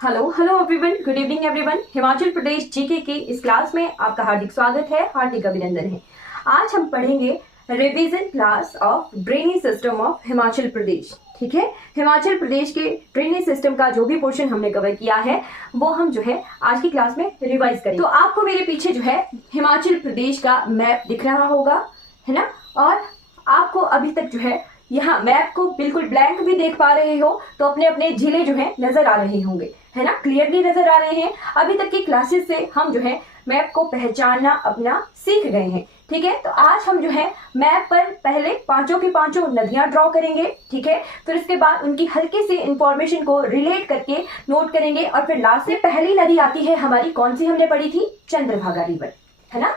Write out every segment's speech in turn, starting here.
Hello hello everyone, good evening everyone. Himachal Pradesh GK की इस class में आपका हार्दिक स्वागत है, हार्दिक अभिनंदन है। आज हम पढ़ेंगे revision class of drainage system of Himachal Pradesh. ठीक है, हिमाचल प्रदेश के ड्रेनेज सिस्टम का जो भी पोर्शन हमने कवर किया है वो हम जो है आज की क्लास में रिवाइज करेंगे। तो आपको मेरे पीछे जो है हिमाचल प्रदेश का मैप दिख रहा होगा, है ना। और आपको अभी तक जो है यहाँ मैप को बिल्कुल ब्लैंक भी देख पा रहे हो, तो अपने अपने जिले जो है नजर आ रहे होंगे, है ना, क्लियरली नजर आ रहे हैं। अभी तक की क्लासेस से हम जो है मैप को पहचानना अपना सीख गए हैं। ठीक है, तो आज हम जो है मैप पर पहले पांचों की पांचों नदियां ड्रॉ करेंगे। ठीक है, फिर इसके बाद उनकी हल्की सी इंफॉर्मेशन को रिलेट करके नोट करेंगे और फिर लास्ट में पहली नदी आती है हमारी, कौन सी हमने पढ़ी थी, चंद्रभागा रिवर, है ना।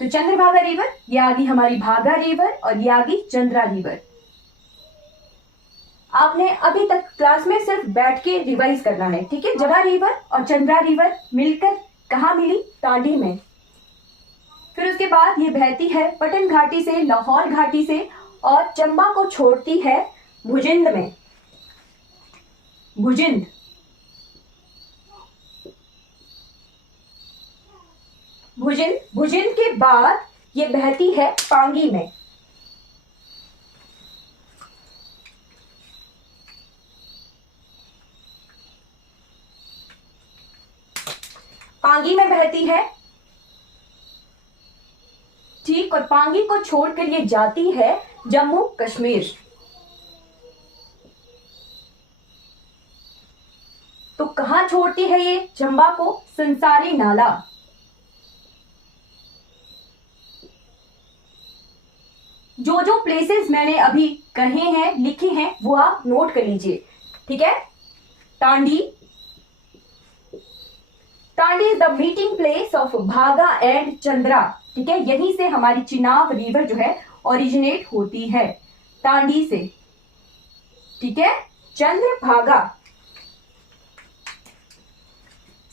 तो चंद्रभागा रिवर, ये आ गई हमारी भागा रिवर और ये आ गई चंद्रा रिवर। आपने अभी तक क्लास में सिर्फ बैठ के रिवाइज करना है। ठीक है, जगा रिवर और चंद्रा रिवर मिलकर कहाँ मिली, तांडी में। फिर उसके बाद ये बहती है पटन घाटी से, लाहौल घाटी से, और चंबा को छोड़ती है भुजिंद में, भुजिंद। भुजिंद, भुजिंद के बाद ये बहती है पांगी में। पांगी में बहती है, ठीक, और पांगी को छोड़कर ये जाती है जम्मू कश्मीर। तो कहां छोड़ती है ये चंबा को, संसारी नाला। जो जो प्लेसेस मैंने अभी कहे हैं, लिखे हैं, वो आप नोट कर लीजिए। ठीक है, Tandi, Tandi is the meeting place of भागा एंड चंद्रा। ठीक है, यहीं से हमारी चिनाब रिवर जो है ओरिजिनेट होती है, तांडी से। ठीक है, चंद्रभागा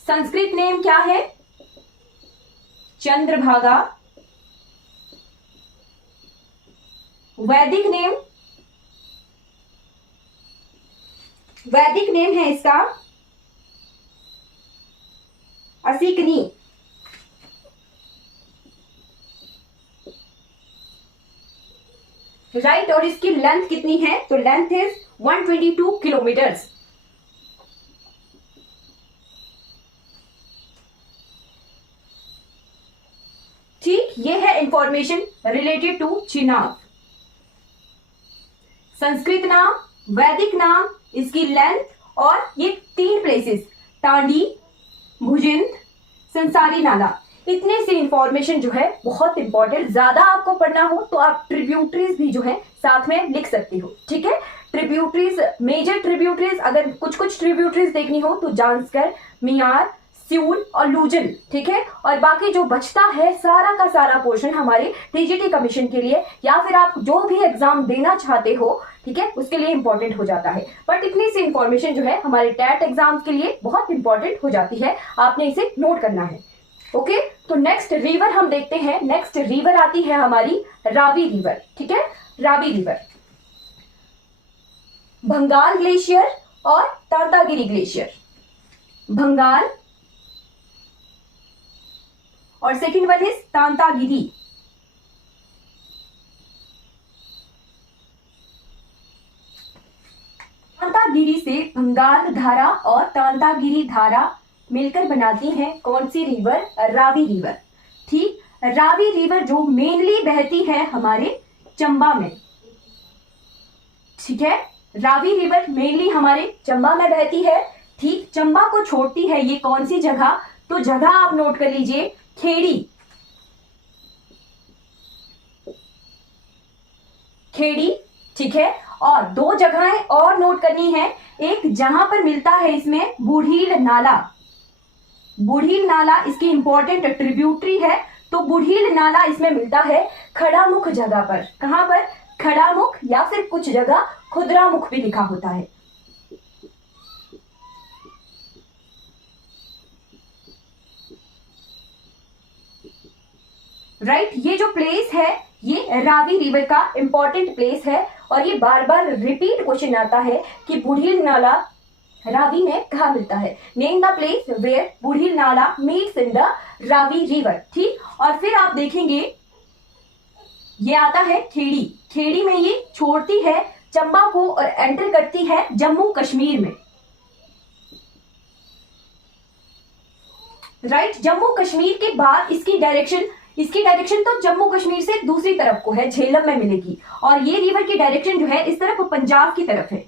संस्कृत नेम क्या है, चंद्रभागा। वैदिक नेम, वैदिक नेम है इसका असिकनी। राइट, और इसकी लेंथ कितनी है, तो लेंथ इज 122 किलोमीटर्स। ठीक, ये है information related to Chenab. Sanskrit नाम, वैदिक नाम, इसकी लेंथ, और ये तीन प्लेसेस, तांडी, भुजिंद, संसारी नाला। इतने से इंफॉर्मेशन जो है बहुत इंपॉर्टेंट। ज्यादा आपको पढ़ना हो तो आप ट्रिब्यूटरीज भी जो है साथ में लिख सकते हो। ठीक है, ट्रिब्यूटरीज, मेजर ट्रिब्यूटरीज, अगर कुछ कुछ ट्रिब्यूटरीज देखनी हो तो जांस्कर, मियार, स्यूल और लूजन। ठीक है, और बाकी जो बचता है सारा का सारा पोर्शन हमारे टीजीटी कमीशन के लिए या फिर आप जो भी एग्जाम देना चाहते हो, ठीक है, उसके लिए इंपॉर्टेंट हो जाता है। बट इतनी सी इंफॉर्मेशन जो है हमारे टैट एग्जाम के लिए बहुत इंपॉर्टेंट हो जाती है, आपने इसे नोट करना है। ओके, तो नेक्स्ट रिवर हम देखते हैं। नेक्स्ट रिवर आती है हमारी रावी रिवर। ठीक है, रावी रिवर, भंगाल ग्लेशियर और तांतागिरी ग्लेशियर। भंगाल और सेकेंड वन इज तांतागिरी। तांतागिरी से भंगाल धारा और तांतागिरी धारा मिलकर बनाती है कौन सी रिवर, रावी रिवर। ठीक, रावी रिवर जो मेनली बहती है हमारे चंबा में। ठीक है, रावी रिवर मेनली हमारे चंबा में बहती है। ठीक, चंबा को छोड़ती है ये कौन सी जगह, तो जगह आप नोट कर लीजिए, खेड़ी, खेड़ी। ठीक है, और दो जगहें और नोट करनी है, एक जहां पर मिलता है इसमें बुढ़ील नाला। बुढ़ील नाला इसकी इंपॉर्टेंट ट्रिब्यूटरी है, तो बुढ़ील नाला इसमें मिलता है खड़ामुख जगह पर। कहां पर, खड़ामुख, या फिर कुछ जगह खुदरामुख भी लिखा होता है। राइट, ये जो प्लेस है ये रावी रिवर का इंपॉर्टेंट प्लेस है और ये बार बार रिपीट क्वेश्चन आता है कि बुढ़ील नाला रावी में कहाँ मिलता है? नेम द प्लेस वेयर बूढ़ी नाला meets in the Ravi river. ठीक, और फिर आप देखेंगे ये आता है खेड़ी। खेड़ी में ये छोड़ती है चंबा को और एंटर करती है जम्मू कश्मीर में। राइट, जम्मू कश्मीर के बाद इसकी डायरेक्शन तो जम्मू कश्मीर से दूसरी तरफ को है, झेलम में मिलेगी। और ये रिवर की डायरेक्शन जो है इस तरफ पंजाब की तरफ है।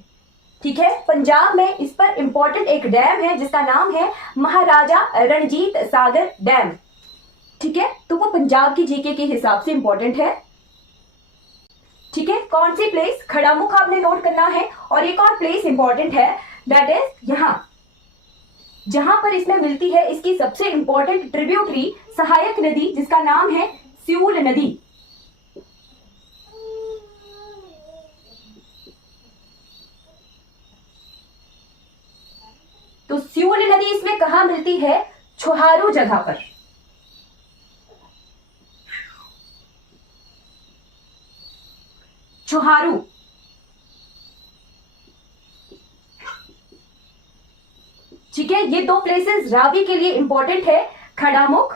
ठीक है, पंजाब में इस पर इंपॉर्टेंट एक डैम है जिसका नाम है महाराजा रणजीत सागर डैम। ठीक है, तो वो पंजाब की जीके के हिसाब से इंपॉर्टेंट है। ठीक है, कौन सी प्लेस? खड़ामुख आपने नोट करना है। और एक और प्लेस इंपॉर्टेंट है, दैट इज यहां जहां पर इसमें मिलती है इसकी सबसे इंपॉर्टेंट ट्रिब्यूटरी सहायक नदी जिसका नाम है स्यूल नदी। तो स्यूल नदी इसमें कहां मिलती है? छोहारू जगह पर। छोहारू। ठीक है, ये दो प्लेसेस रावी के लिए इंपॉर्टेंट है, खड़ामुख,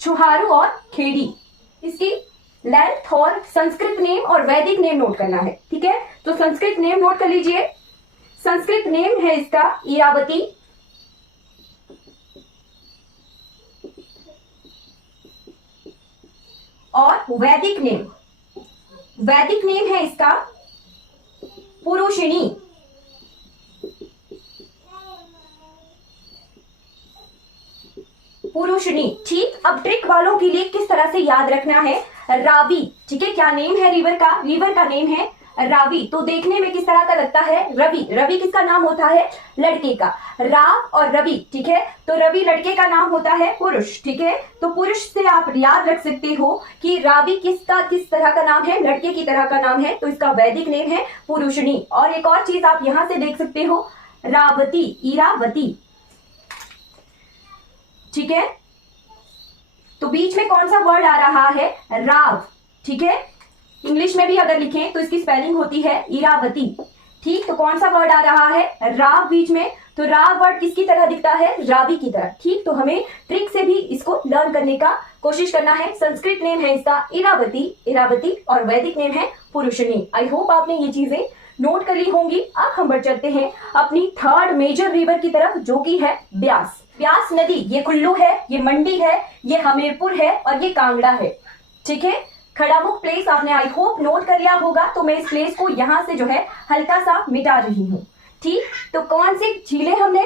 छोहारू और खेड़ी। इसकी लेंथ और संस्कृत नेम और वैदिक नेम नोट करना है। ठीक है, तो संस्कृत नेम नोट कर लीजिए। संस्कृत नेम है इसका इरावती। और वैदिक नेम है इसका पुरुषिणी। ठीक, अब ट्रिक वालों के लिए किस तरह से याद रखना है? रावी। ठीक है, क्या नेम है रिवर का? रिवर का नेम है रावी। तो देखने में किस तरह का लगता है? रवि। रवि किसका नाम होता है? लड़के का। राव और रवि। ठीक है, तो रवि लड़के का नाम होता है पुरुष। ठीक है, तो पुरुष से आप याद रख सकते हो कि रावी किस तरह का नाम है? लड़के की तरह का नाम है, तो इसका वैदिक नेम है पुरुषिणी। और एक और चीज आप यहां से देख सकते हो, रावती, इरावती। ठीक है, तो बीच में कौन सा वर्ड आ रहा है? राव। ठीक है, इंग्लिश में भी अगर लिखें तो इसकी स्पेलिंग होती है इरावती। ठीक, तो कौन सा वर्ड आ रहा है? राव बीच में। तो राव वर्ड किसकी तरह दिखता है? रावी की तरह। ठीक, तो हमें ट्रिक से भी इसको लर्न करने का कोशिश करना है। संस्कृत नेम है इसका इरावती और वैदिक नेम है पुरुषिणी। आई होप आपने ये चीजें नोट कर ली होंगी। अब हम बढ़ चलते हैं अपनी थर्ड मेजर रिवर की तरफ, जो कि है ब्यास। ब्यास नदी, ये कुल्लू है, ये मंडी है, ये हमीरपुर है और ये कांगड़ा है। ठीक है, खड़ामुख प्लेस आपने आई होप नोट कर लिया होगा, तो मैं इस प्लेस को यहां से जो है हल्का सा मिटा रही हूं। ठीक, तो कौन सी झीलें हमने?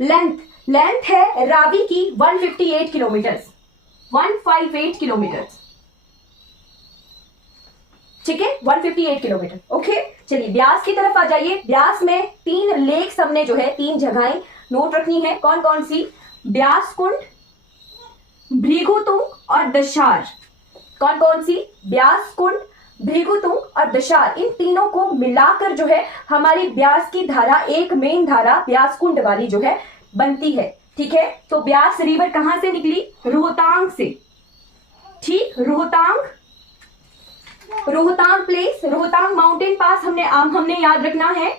लेंथ है रावी की 158 किलोमीटर। ठीक है, 158 किलोमीटर। ओके, चलिए ब्यास की तरफ आ जाइए। ब्यास में 3 लेक्स हमने जो है 3 जगहें नोट रखनी है। कौन कौन सी? ब्यास कुंड, भृगुतुंग और दशार। कौन कौन सी? ब्यास कुंड, भृगुतुंग और दशार। इन तीनों को मिलाकर जो है हमारी ब्यास की धारा, एक मेन धारा ब्यास कुंड वाली जो है बनती है। ठीक है, तो ब्यास रिवर कहां से निकली? रोहतांग से। ठीक, Rohtang place, Rohtang mountain pass हमने याद रखना है।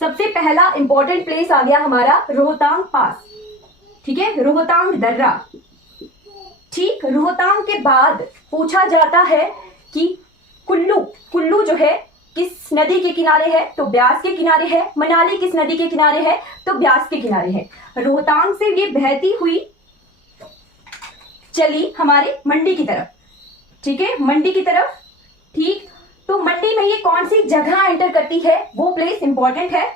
सबसे पहला इंपॉर्टेंट प्लेस आ गया हमारा रोहतांग पास। ठीक है, रोहतांग दर्रा। ठीक, रोहतांग के बाद पूछा जाता है कि कुल्लू जो है किस नदी के किनारे है? तो ब्यास के किनारे है। मनाली किस नदी के किनारे है? तो ब्यास के किनारे है। रोहतांग से ये बहती हुई चली हमारे मंडी की तरफ। ठीक है, मंडी की तरफ। ठीक, तो मंडी में ये कौन सी जगह एंटर करती है? वो प्लेस इंपॉर्टेंट है।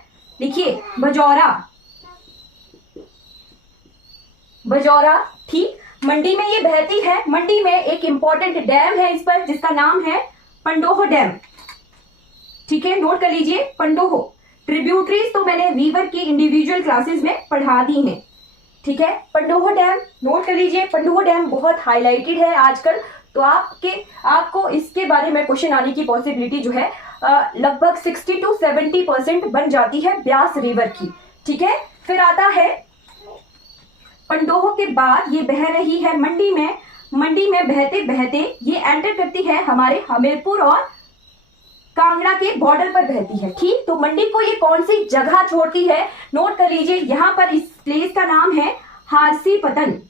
लिखिए, बजौरा। ठीक, मंडी में ये बहती है। मंडी में एक इंपॉर्टेंट डैम है इस पर, जिसका नाम है पंडोह डैम। ठीक है, नोट कर लीजिए, पंडोह। ट्रिब्यूटरीज तो मैंने वीवर की इंडिविजुअल क्लासेस में पढ़ा दी हैं। ठीक है, पंडोह डैम नोट कर लीजिए। पंडोह डैम बहुत हाईलाइटेड है आजकल, तो आपको इसके बारे में क्वेश्चन आने की पॉसिबिलिटी जो है लगभग 60 to 70% बन जाती है ब्यास रिवर की। ठीक है, फिर आता है पंडोह के बाद ये बह रही है मंडी में मंडी में बहते बहते ये एंटर करती है हमारे हमीरपुर और कांगड़ा के बॉर्डर पर बहती है। ठीक, तो मंडी को ये कौन सी जगह छोड़ती है, नोट कर लीजिए। यहां पर इस प्लेस का नाम है हारसीपतन।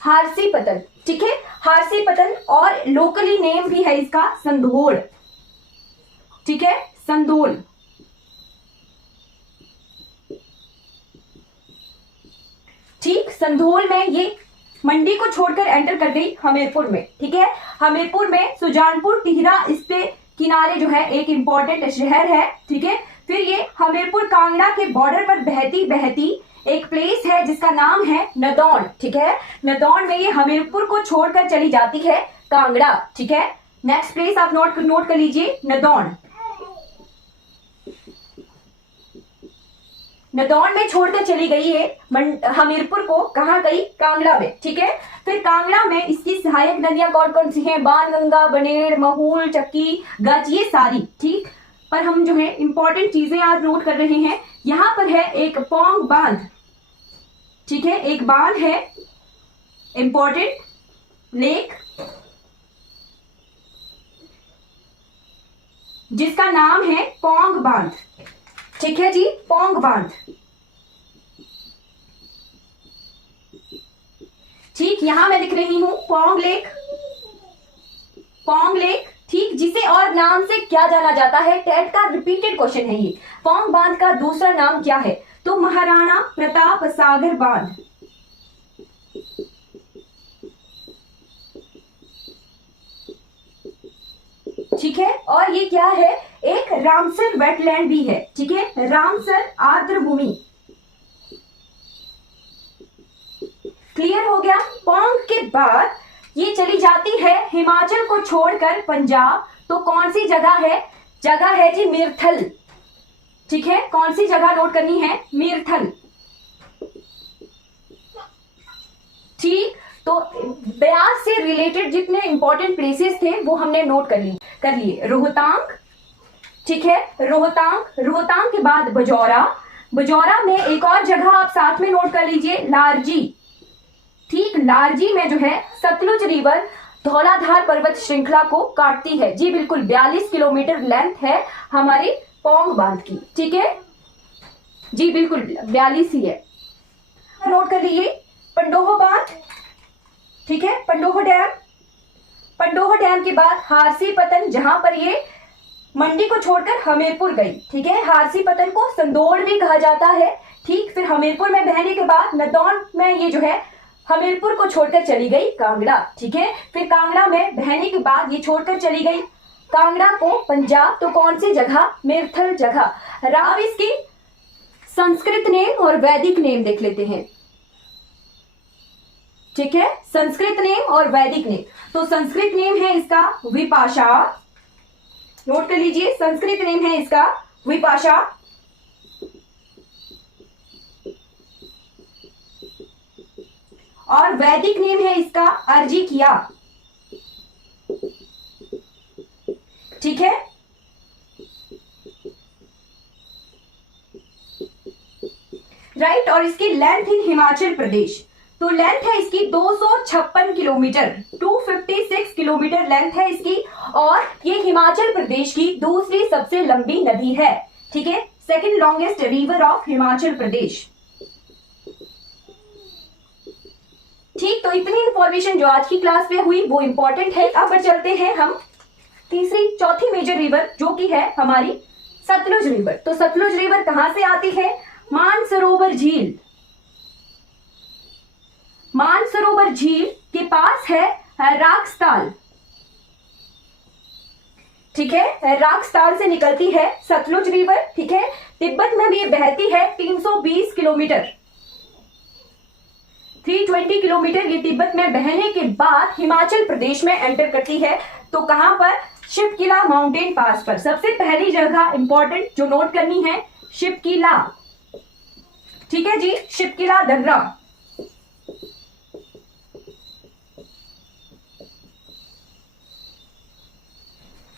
हारसीपतन, ठीक है, हारसीपतन। और लोकली नेम भी है इसका संधोल। ठीक है, संधोल। ठीक, संधोल में ये मंडी को छोड़कर एंटर कर गई हमीरपुर में। ठीक है, हमीरपुर में सुजानपुर टिहरा इसके किनारे जो है एक इंपॉर्टेंट शहर है। ठीक है, फिर ये हमीरपुर कांगड़ा के बॉर्डर पर बहती बहती एक प्लेस है जिसका नाम है नदौन। ठीक है, नदौन में ये हमीरपुर को छोड़कर चली जाती है कांगड़ा। ठीक है, नेक्स्ट प्लेस आप नोट कर लीजिए, नदौन। नदौन में छोड़कर चली गई है हमीरपुर को, कहाँ गई, कांगड़ा में। ठीक है, फिर कांगड़ा में इसकी सहायक नदियां कौन कौन सी हैं, बाणगंगा, बनेड़, महूल, चक्की, गज, ये सारी। ठीक, पर हम जो है इंपॉर्टेंट चीजें आज नोट कर रहे हैं। यहां पर है एक पौंग बांध। ठीक है, एक बांध है, इंपॉर्टेंट लेक, जिसका नाम है पौंग बांध। ठीक है जी, पौंग बांध। ठीक, यहां मैं लिख रही हूं पौंग लेक, पौंग लेक। ठीक, जिसे और नाम से क्या जाना जाता है, टेट का रिपीटेड क्वेश्चन है ये। पौंग बांध का दूसरा नाम क्या है, तो महाराणा प्रताप सागर बांध। ठीक है, और ये क्या है, एक रामसर वेटलैंड भी है। ठीक है, रामसर आर्द्र भूमि। क्लियर हो गया। पौंग के बाद ये चली जाती है हिमाचल को छोड़कर पंजाब। तो कौन सी जगह है, जगह है जी मीरथल। ठीक है, कौन सी जगह नोट करनी है, मीरथल। ठीक, तो ब्यास से रिलेटेड जितने इंपॉर्टेंट प्लेसेस थे वो हमने नोट कर लिए। रोहतांग, ठीक है, रोहतांग के बाद बजौरा। बजौरा में एक और जगह आप साथ में नोट कर लीजिए, लारजी। ठीक, लारजी में जो है सतलुज रिवर धौलाधार पर्वत श्रृंखला को काटती है। जी बिल्कुल, 42 किलोमीटर लेंथ है हमारी पौंग बांध की। ठीक है जी, बिल्कुल 42 ही है, नोट कर लीजिए। पंडोह बांध, ठीक है, पंडोह डैम। पंडोह डैम के बाद हारसीपतन, जहां पर ये मंडी को छोड़कर हमीरपुर गई। ठीक है, हारसीपतन को संदोल भी कहा जाता है। ठीक, फिर हमीरपुर में बहने के बाद नदौन में ये जो है हमीरपुर को छोड़कर चली गई कांगड़ा। ठीक है, फिर कांगड़ा में बहने के बाद ये छोड़कर चली गई कांगड़ा को पंजाब। तो कौन सी जगह, मीरथल जगह। अब इसकी संस्कृत नेम और वैदिक नेम देख लेते हैं। ठीक है, संस्कृत नेम और वैदिक नेम। तो संस्कृत नेम है इसका विपाशा, नोट कर लीजिए। संस्कृत नेम है इसका विपाशा। और वैदिक नेम है इसका अर्जिकिया। ठीक है, राइट। और इसकी लेंथ इन हिमाचल प्रदेश, तो लेंथ है इसकी 256 किलोमीटर, 256 किलोमीटर लेंथ है इसकी। और ये हिमाचल प्रदेश की दूसरी सबसे लंबी नदी है। ठीक है, second longest river of Himachal Pradesh. ठीक, तो इतनी इंफॉर्मेशन जो आज की क्लास में हुई वो इंपॉर्टेंट है। अब चलते हैं हम चौथी मेजर रिवर, जो कि है हमारी सतलुज रिवर। तो सतलुज रिवर कहां से आती है, मानसरोवर झील। मानसरोवर झील के पास है राक्सताल। ठीक है, राक्सताल से निकलती है सतलुज रिवर। ठीक है, तिब्बत में भी बहती है 320 किलोमीटर, 320 किलोमीटर। ये तिब्बत में बहने के बाद हिमाचल प्रदेश में एंटर करती है। तो कहां पर, शिवकिला माउंटेन पास पर। सबसे पहली जगह इंपॉर्टेंट जो नोट करनी है, शिवकिला। ठीक है जी, शिवकिला दर्रा।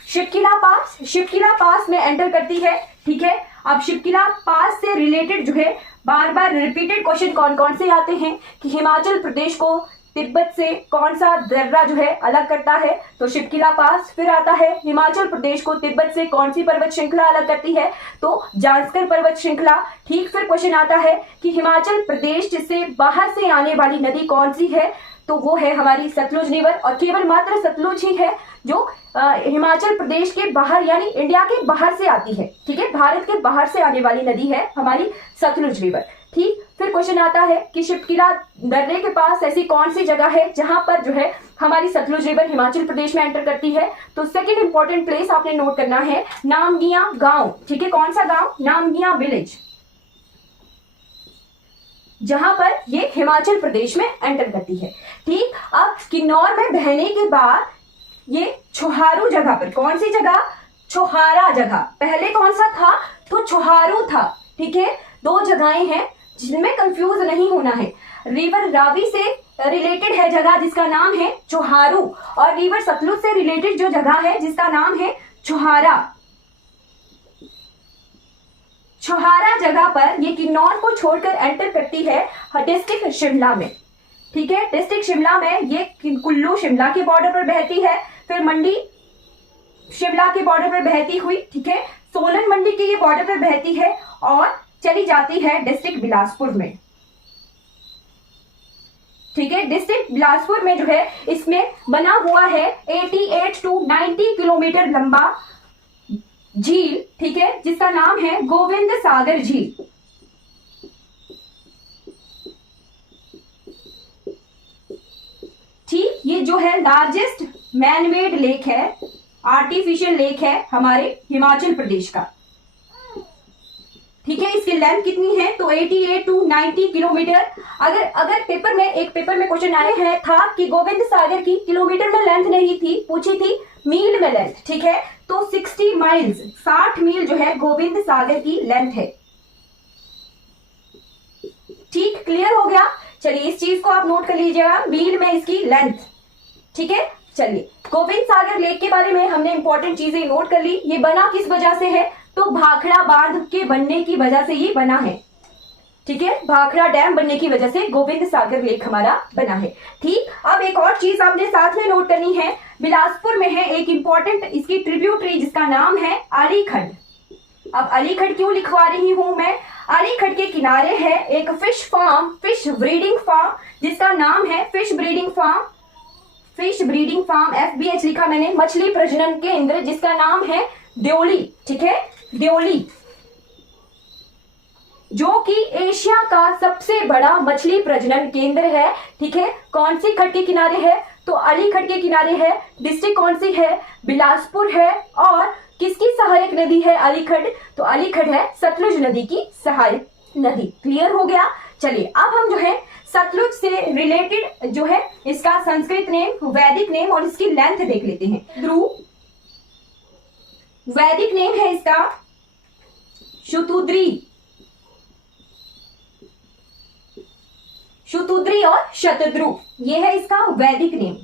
शिवकिला पास में एंटर करती है। ठीक है, अब शिवकिला पास से रिलेटेड जो है बार बार रिपीटेड क्वेश्चन कौन कौन से आते हैं कि हिमाचल प्रदेश को तिब्बत से कौन सा दर्रा जो है अलग करता है, तो शिवकिला पास। फिर आता है हिमाचल प्रदेश को तिब्बत से कौन सी पर्वत श्रृंखला अलग करती है, तो जांस्कर पर्वत श्रृंखला। ठीक, फिर क्वेश्चन आता है कि हिमाचल प्रदेश से बाहर से आने वाली नदी कौन सी है, तो वो है हमारी सतलुज रिवर, और केवल मात्र सतलुज ही है जो हिमाचल प्रदेश के बाहर यानी इंडिया के बाहर से आती है। ठीक है, भारत के बाहर से आने वाली नदी है हमारी सतलुज रिवर। ठीक, फिर क्वेश्चन आता है कि शिवकिला दर्रे के पास ऐसी कौन सी जगह है जहां पर जो है हमारी सतलुज रिवर हिमाचल प्रदेश में एंटर करती है, तो सेकंड इंपॉर्टेंट प्लेस आपने नोट करना है नामगिया गांव। ठीक है, कौन सा गांव, नामगिया विलेज, जहां पर ये हिमाचल प्रदेश में एंटर करती है। ठीक, अब किन्नौर में बहने के बाद ये छोहारू जगह पर, कौन सी जगह, छोहारा जगह, पहले कौन सा था, तो छोहारू था। ठीक है, दो जगहें हैं जिनमें कंफ्यूज नहीं होना है। रिवर रावी से रिलेटेड है जगह जिसका नाम है छोहारू, और रिवर सतलुज से रिलेटेड जो जगह है जिसका नाम है छोहारा। छोहारा जगह पर ये किन्नौर को छोड़कर एंटर करती है डिस्ट्रिक्ट शिमला में। ठीक है, डिस्ट्रिक्ट शिमला में ये कुल्लू शिमला के बॉर्डर पर बहती है, फिर मंडी शिमला के बॉर्डर पर बहती हुई, ठीक है, सोलन मंडी के ये बॉर्डर पर बहती है और चली जाती है डिस्ट्रिक्ट बिलासपुर में। ठीक है, डिस्ट्रिक्ट बिलासपुर में जो है इसमें बना हुआ है 88 to 90 किलोमीटर लंबा झील, ठीक है, जिसका नाम है गोविंद सागर झील। ठीक, ये जो है लार्जेस्ट मैनमेड लेक है, आर्टिफिशियल लेक है हमारे हिमाचल प्रदेश का। ठीक है, इसकी लेंथ कितनी है, तो 88 to 90 किलोमीटर। अगर पेपर में क्वेश्चन आया है था कि गोविंद सागर की किलोमीटर में लेंथ नहीं थी, पूछी थी मील में लेंथ। ठीक है, तो 60 माइल्स, 60 मील जो है गोविंद सागर की लेंथ है। ठीक, क्लियर हो गया। चलिए इस चीज को आप नोट कर लीजिएगा, मील में इसकी लेंथ। ठीक है, चलिए गोविंद सागर लेक के बारे में हमने इंपॉर्टेंट चीजें नोट कर ली। ये बना किस वजह से है, तो भाखड़ा बांध के बनने की वजह से ये बना है। ठीक है, भाखड़ा डैम बनने की वजह से गोविंद सागर लेक हमारा बना है। ठीक, अब एक और चीज आपने साथ में नोट करनी है, बिलासपुर में है एक इंपॉर्टेंट इसकी ट्रिब्यूटरी जिसका नाम है अलीखड़। अब अलीखड़ क्यों लिखवा रही हूं मैं, अलीखड़ के किनारे है एक fish farm, fish breeding farm, जिसका नाम है फिश ब्रीडिंग फार्म, FBH लिखा मैंने, मछली प्रजनन केंद्र, जिसका नाम है देओली। ठीक है, देओली, जो कि एशिया का सबसे बड़ा मछली प्रजनन केंद्र है। ठीक है, कौन सी खड़ के किनारे है, तो अलीखड़ के किनारे है। डिस्ट्रिक्ट कौन सी है, बिलासपुर है, और किसकी सहायक नदी है अलीखड़, तो अलीखड़ है सतलुज नदी की सहायक नदी। क्लियर हो गया। चलिए अब हम जो है सतलुज से रिलेटेड जो है इसका संस्कृत नेम, वैदिक नेम और इसकी लेंथ देख लेते हैं। ध्रुव, वैदिक नेम है इसका शुतुद्री और शतद्रु, ये है इसका वैदिक नेम।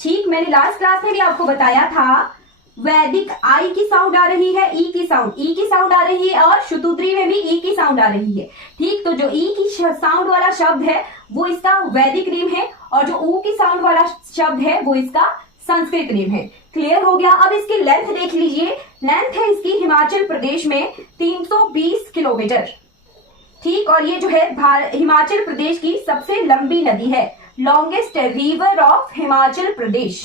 ठीक, मैंने लास्ट क्लास में भी आपको बताया था, वैदिक आई की साउंड आ रही है, ई की साउंड आ रही है, और शुतुद्री में भी ई की साउंड आ रही है। ठीक, तो जो ई की साउंड वाला शब्द है वो इसका वैदिक नेम है, और जो ऊ की साउंड वाला शब्द है वो इसका संस्कृत नेम है। क्लियर हो गया। अब इसकी लेंथ देख लीजिए, लेंथ है इसकी हिमाचल प्रदेश में 320 किलोमीटर। ठीक, और ये जो है हिमाचल प्रदेश की सबसे लंबी नदी है, longest river of Himachal Pradesh.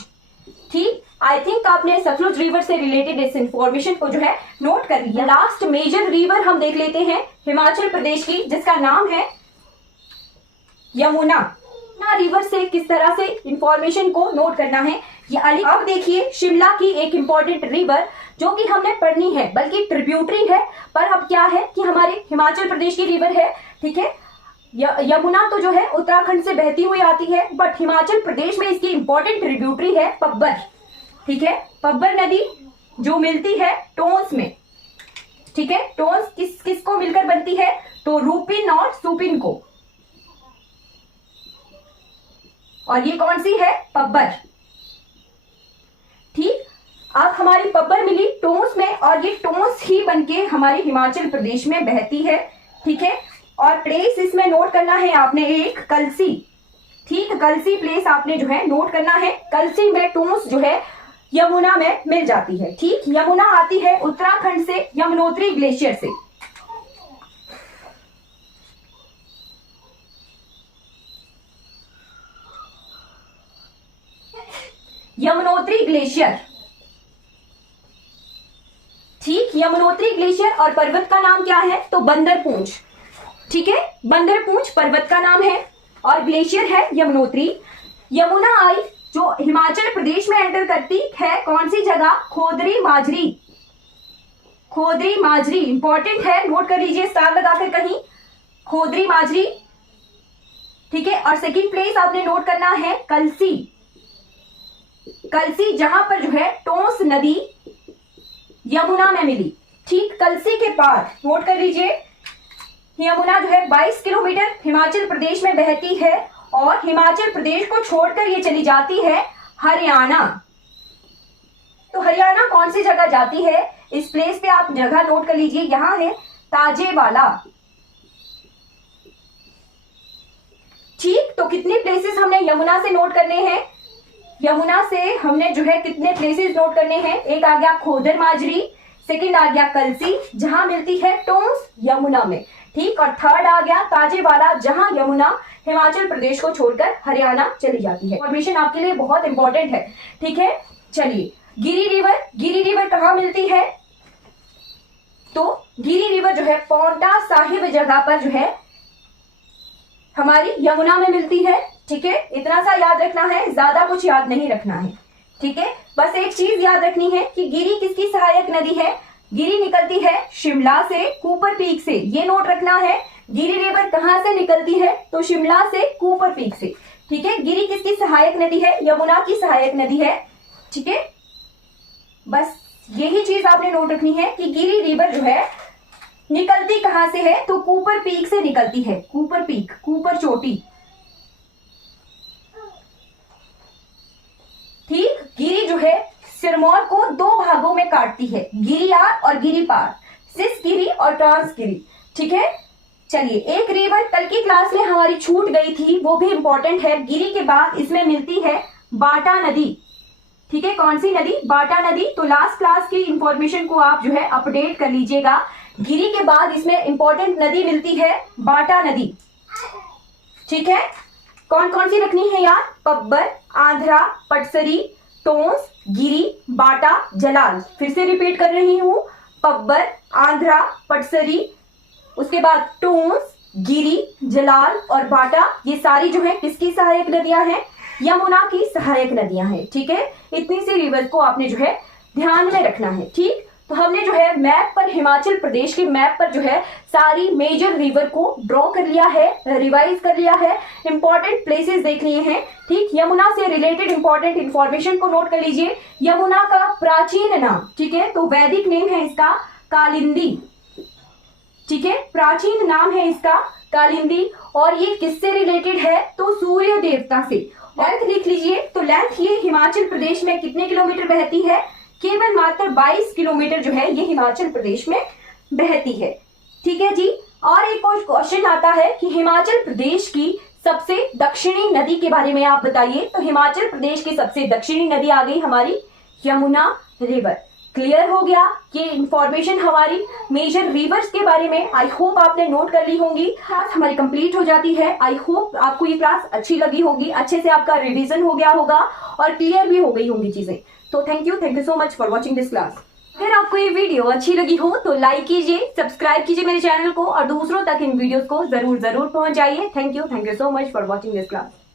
ठीक, आई थिंक आपने सतलुज रिवर से रिलेटेड इस इंफॉर्मेशन को जो है नोट कर लिया। लास्ट मेजर रिवर हम देख लेते हैं हिमाचल प्रदेश की, जिसका नाम है यमुना। रिवर से किस तरह से इंफॉर्मेशन को नोट करना है, ये अब देखिए शिमला की एक इंपॉर्टेंट रिवर जो कि हमने पढ़नी है, बल्कि ट्रिब्यूटरी है, पर अब क्या है कि हमारे हिमाचल प्रदेश की रिवर है। ठीक है, यमुना तो जो है उत्तराखंड से बहती हुई आती है, बट हिमाचल प्रदेश में इसकी इंपॉर्टेंट ट्रिब्यूटरी है पब्बर। ठीक है, पब्बर नदी जो मिलती है टोंस में। ठीक है, टोंस किसको मिलकर बनती है, तो रूपिन और सुपिन को, और ये कौन सी है, पब्बर। ठीक, अब हमारी पब्बर मिली टोंस में, और ये टोंस ही बनके हमारे हिमाचल प्रदेश में बहती है। ठीक है। और प्लेस इसमें नोट करना है आपने एक कलसी, ठीक, कलसी प्लेस आपने जो है नोट करना है। कलसी में टूंस जो है यमुना में मिल जाती है, ठीक। यमुना आती है उत्तराखंड से, यमुनोत्री ग्लेशियर से। यमुनोत्री ग्लेशियर, ठीक, यमुनोत्री ग्लेशियर। और पर्वत का नाम क्या है? तो बंदरपूंछ, ठीक है, बंदरपूंछ पर्वत का नाम है और ग्लेशियर है यमुनोत्री। यमुना आई जो हिमाचल प्रदेश में एंटर करती है, कौन सी जगह? खोदरी माजरी, खोदरी माजरी इंपॉर्टेंट है, नोट कर लीजिए स्टार लगाकर कहीं, खोदरी माजरी, ठीक है। और सेकंड प्लेस आपने नोट करना है कलसी, कलसी जहां पर जो है टोंस नदी यमुना में मिली, ठीक। कलसी के पार नोट कर लीजिए, यमुना जो है 22 किलोमीटर हिमाचल प्रदेश में बहती है और हिमाचल प्रदेश को छोड़कर ये चली जाती है हरियाणा। तो हरियाणा कौन सी जगह जाती है? इस प्लेस पे आप जगह नोट कर लीजिए, यहां है ताजेवाला, ठीक। तो कितने प्लेसेस हमने यमुना से नोट करने हैं? यमुना से हमने जो है कितने प्लेसेस नोट करने हैं? एक आ गया खोदर माजरी, सेकंड आ गया कलसी जहां मिलती है टोंस यमुना में, ठीक। और थर्ड आ गया ताजेवाला जहां यमुना हिमाचल प्रदेश को छोड़कर हरियाणा चली जाती है। इन्फॉर्मेशन आपके लिए बहुत इंपॉर्टेंट है, ठीक है। चलिए, गिरी रिवर, गिरी रिवर कहां मिलती है? तो गिरी रिवर जो है पौंटा साहिब जगह पर जो है हमारी यमुना में मिलती है, ठीक है। इतना सा याद रखना है, ज्यादा कुछ याद नहीं रखना है, ठीक है। बस एक चीज याद रखनी है कि गिरी किसकी सहायक नदी है? गिरी निकलती है शिमला से, कूपर पीक से, ये नोट रखना है। गिरी रिवर कहां से निकलती है? तो शिमला से, कूपर पीक से, ठीक है। गिरी किसकी सहायक नदी है? यमुना की सहायक नदी है, ठीक है। बस यही चीज आपने नोट रखनी है कि गिरी रिवर जो है निकलती कहां से है? तो कूपर पीक से निकलती है, कूपर पीक, कूपर चोटी, ठीक। गिरी जो है सिरमौर को दो भागों में काटती है, गिरियार और गिरिपार, सिस गिरी और ट्रांस गिरी, ठीक है। चलिए, एक रिवर कल की क्लास में हमारी छूट गई थी, वो भी इंपॉर्टेंट है। गिरी के बाद इसमें मिलती है बाटा नदी, ठीक है। कौन सी नदी? बाटा नदी। तो लास्ट क्लास की इंफॉर्मेशन को आप जो है अपडेट कर लीजिएगा। गिरी के बाद इसमें इंपॉर्टेंट नदी मिलती है बाटा नदी, ठीक है। कौन कौन सी रखनी है यार? पब्बर, आंध्रा, पटसरी, टोंस, गिरी, बाटा, जलाल। फिर से रिपीट कर रही हूं, पब्बर, आंध्रा, पटसरी, उसके बाद टोंस, गिरी, जलाल और बाटा, ये सारी जो है किसकी सहायक नदियां हैं? यमुना की सहायक नदियां हैं, ठीक है। इतनी सी रिवर को आपने जो है ध्यान में रखना है, ठीक। तो हमने जो है मैप पर, हिमाचल प्रदेश के मैप पर जो है सारी मेजर रिवर को ड्रॉ कर लिया है, रिवाइज कर लिया है, इंपॉर्टेंट प्लेसेस देख लिए हैं, ठीक। यमुना से रिलेटेड इंपॉर्टेंट इंफॉर्मेशन को नोट कर लीजिए। यमुना का प्राचीन नाम, ठीक है, तो वैदिक नेम है इसका कालिंदी, ठीक है, प्राचीन नाम है इसका कालिंदी। और ये किससे रिलेटेड है? तो सूर्य देवता से। लेंथ लिख लीजिए, तो लेंथ ये हिमाचल प्रदेश में कितने किलोमीटर बहती है? केवल मात्र 22 किलोमीटर जो है ये हिमाचल प्रदेश में बहती है, ठीक है जी। और एक और क्वेश्चन आता है कि हिमाचल प्रदेश की सबसे दक्षिणी नदी के बारे में आप बताइए। तो हिमाचल प्रदेश की सबसे दक्षिणी नदी आ गई हमारी यमुना रिवर। क्लियर हो गया? ये इंफॉर्मेशन हमारी मेजर रिवर्स के बारे में आई होप आपने नोट कर ली होंगी। क्लास हमारी कंप्लीट हो जाती है। आई होप आपको ये क्लास अच्छी लगी होगी, अच्छे से आपका रिवीजन हो गया होगा और क्लियर भी हो गई होंगी चीजें। तो thank you so much for watching this class. अगर आपको ये वीडियो अच्छी लगी हो तो लाइक कीजिए, सब्सक्राइब कीजिए मेरे चैनल को और दूसरों तक इन वीडियोस को जरूर पहुंचाइए। Thank you so much for watching this class.